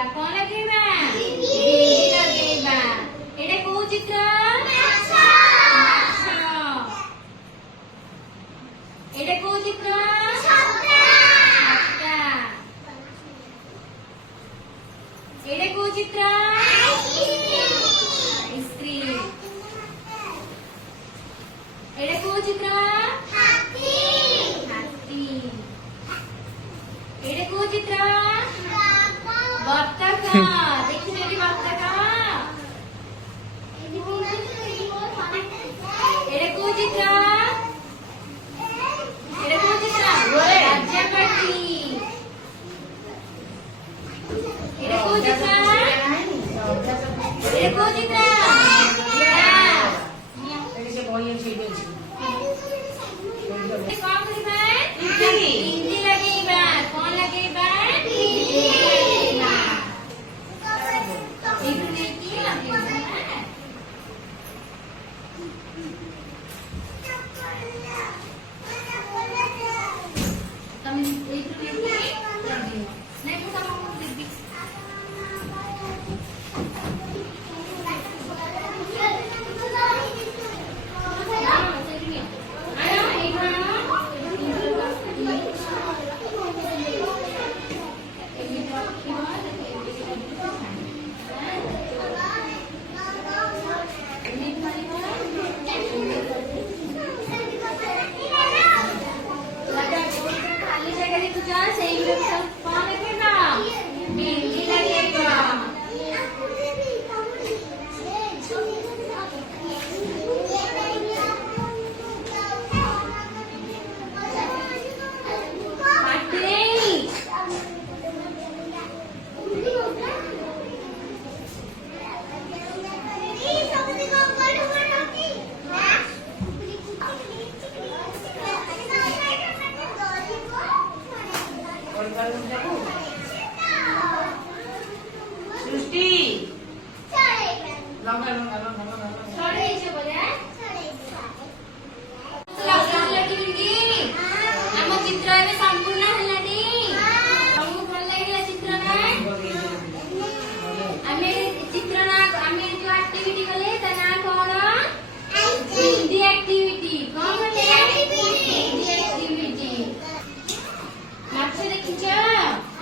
लगेगा कौन लगेगा बिंदी लगेगा एटा को चित्र अच्छा एटा को चित्र छत्ता एटा को चित्र आइसक्रीम एटा को चित्र हाथी हाथी एटा को चित्र बत्तख देखिए रे बत्तख एटा को चित्र एटा को चित्र राजापति एटा को चित्र एटा को चित्र से बोलिए ठीक है कौन लगेगा बिंदी लगेगा कौन लगेगा बिंदी लगेगा एक देखिए लगेगा तुम एक देखिए लगेगा नहीं तो हम देखिए खाली जगह तू जा सही कौन लगेगा बिंदी लगेगा सृष्टि लंबा लंबा लंबा लंबा छोड़े इसे बोले ଆମ ଚିତ୍ର ଏବେ ସମ୍ପୂର୍ଣ୍ଣ ହେଲାନି ତମକୁ ଭଲ ଲାଗିଲା ଚିତ୍ର ନା ଆମେ ଚିତ୍ର ନା ଆମେ ଯୋଉ ଆକ୍ଟିଭିଟି କଲେ ତା ନାଁ କଣ ବିନ୍ଦି ଆକ୍ଟିଭିଟି କଣ କଲେ ବିନ୍ଦି ଆକ୍ଟିଭିଟି ମାଛ ଦେଖିଛ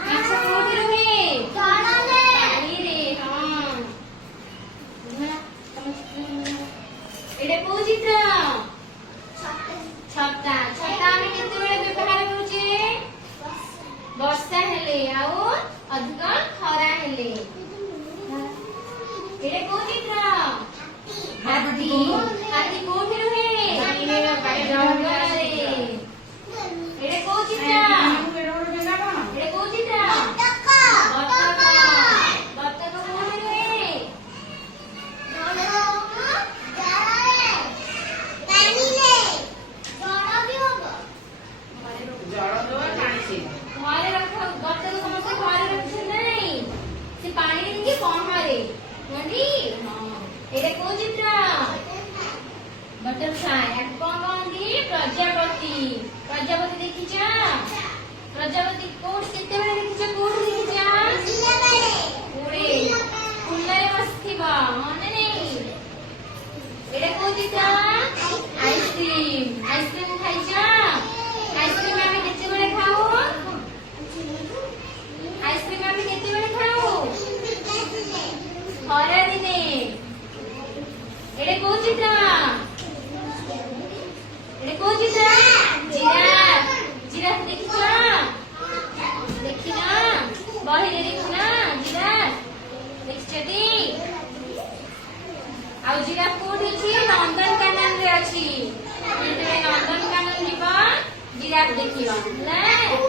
ମାଛ କୋଉଠି ରୁହେ ପାଣିରେ ହଁ ଏଇଟା କୋଉ ଚିତ୍ର छत्ता छत्ता आमे केतेबेले व्यवहार करूचे वर्षा हेले आउ अधिक खरा हेले एरे को चित्र हाथी हाथी कोठी रहे जंगल रे एरे को चित्र एरे को चित्र बत्तख बत्तख कोठी रहे घरे रख बत्तख समस्त घरे रखछन नहीं से पानी रे देखि पहरे नडी हां एरे को चित्र बटरफ्लाई कौन कहंदी प्रजापति प्रजापति देखिछा प्रजापति कोड केते बेले देखिछा कोड देखिछा उड़े फुल्लरे बसथिबा माने नहीं एरे को चित्र आइसक्रीम आइसक्रीम खाइछा आइसक्रीम आमे केते बेले खाओ आइसक्रीम आमे केते बेले खाओ खरा दिने एडे को चित्र एडे को चित्र जिराफ जिराफ देखिछा देखिना बही रे देखिना जिराफ देखछती आ जिराफ कोठी छी नंदनकानन रे अछि नंदनकानन जीवा जिराफ देखियो ना